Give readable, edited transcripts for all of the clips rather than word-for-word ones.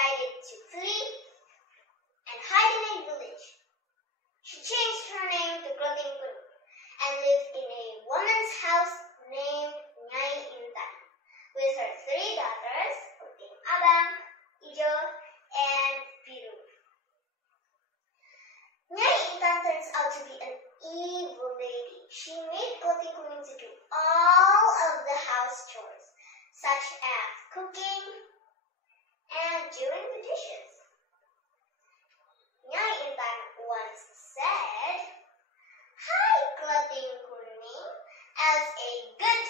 decided to flee and hide in a village. She changed her name to Clothing Puru and lived in a woman's house named Ande-Ande with her 3 daughters, Puting Abang, Ijo, and Biru. Ande-Ande turns out to be an evil lady. She made Clothing Kuning to do all of the house chores, such as cooking and doing the dishes. Ande-Ande once said, "Hi, Clothing Kuning. As a good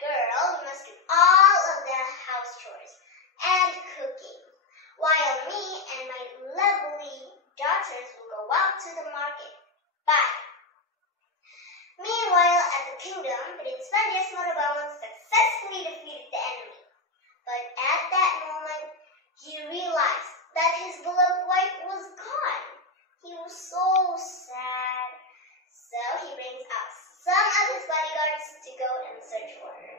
girl, you must do all of the house chores and cooking, while me and my lovely daughters will go out to the market. Bye." Meanwhile, at the kingdom, Prince Panjas Marabangun successfully defeated the enemy. But at that moment, he realized that his beloved wife was gone. He was so sad. So he brings out some of his bodyguards to go and search for her.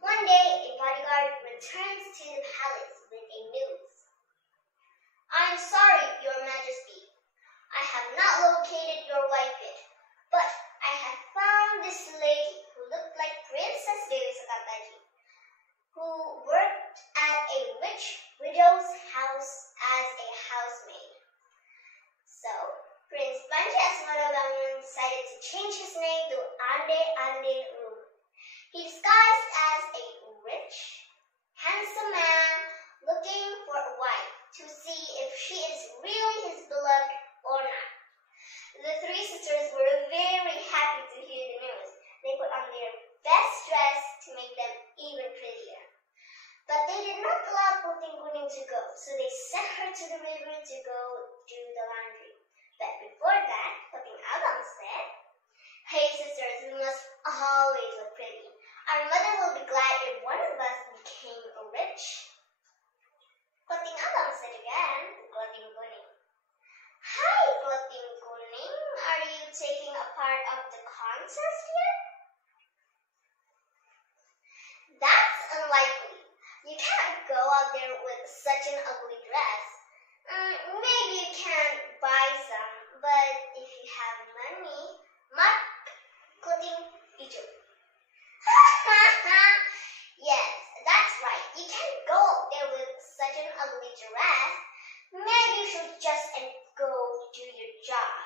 One day, a bodyguard returns to the palace with a news. "I'm sorry, Your Majesty. I have not located your wife yet, but I have found this lady who looked like Princess Dewi Sakartaji, who worked at a rich widow's house as a housemaid." So, Prince Panjas Marabangun decided to change his name to Ande-Ande. He disguised as a rich, handsome man looking for a wife to see if she is really his beloved or not. The 3 sisters were very happy to hear the news. They put on their best dress to make them even prettier. But they did not allow Clothing Kuning to go, so they sent her to the river to go do the laundry. But before that, Puting Abang said, "Hey sisters, we must always look pretty. Our mother will be glad if one of us became rich." Puting Abang said again to Clothing Kuning, "Hi, Clothing Kuning, are you taking a part of the contest yet?" "That's unlikely. You can't go out there with such an ugly dress. Maybe you can buy some, but if you have money, Mak Clothing Ijo." "Yes, that's right. You can't go out there with such an ugly dress. Maybe you should just go do your job.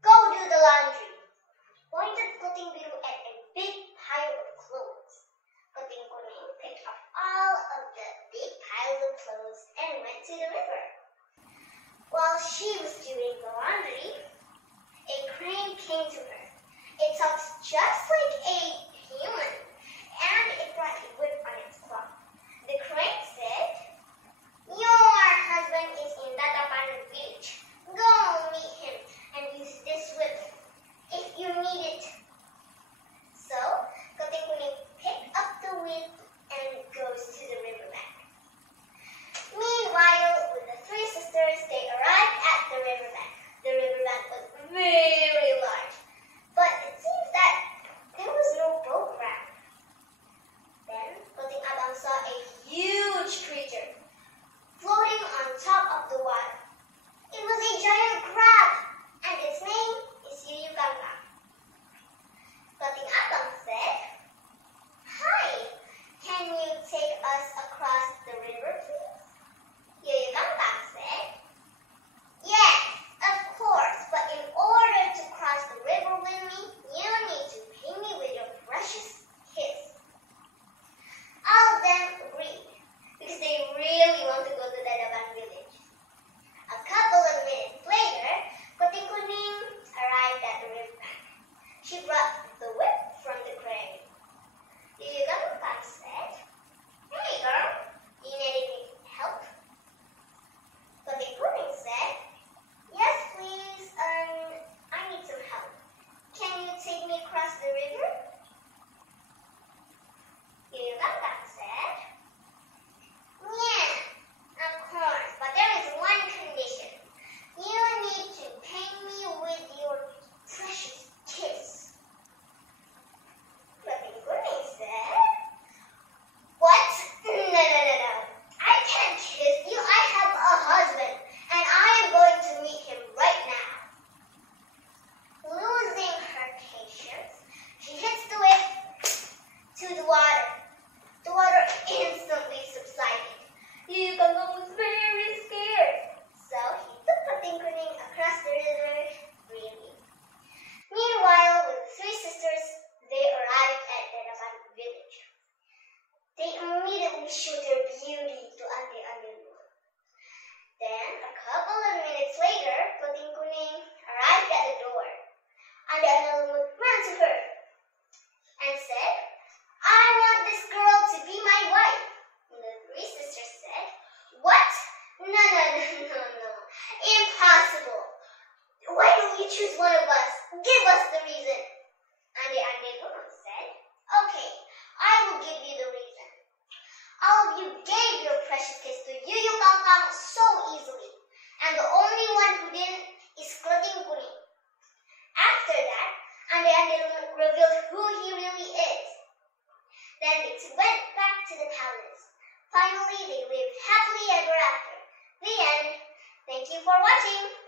Go do the laundry." Pointed Clothing Biru at a big pile of clothes. Clothing Kuning picked up all of the big piles of clothes and went to the river. While she was doing the laundry, a crane came to her. It talks just like a human, and it brought a whip on its claw. The crane said, "Your husband is in Tatapan village. Go meet him and use this whip if you need it." So, Clothing Kuning picked up the whip and goes to the riverbank. Meanwhile, with the 3 sisters, they arrived at the riverbank. The riverbank was very large, but it seems that you for watching.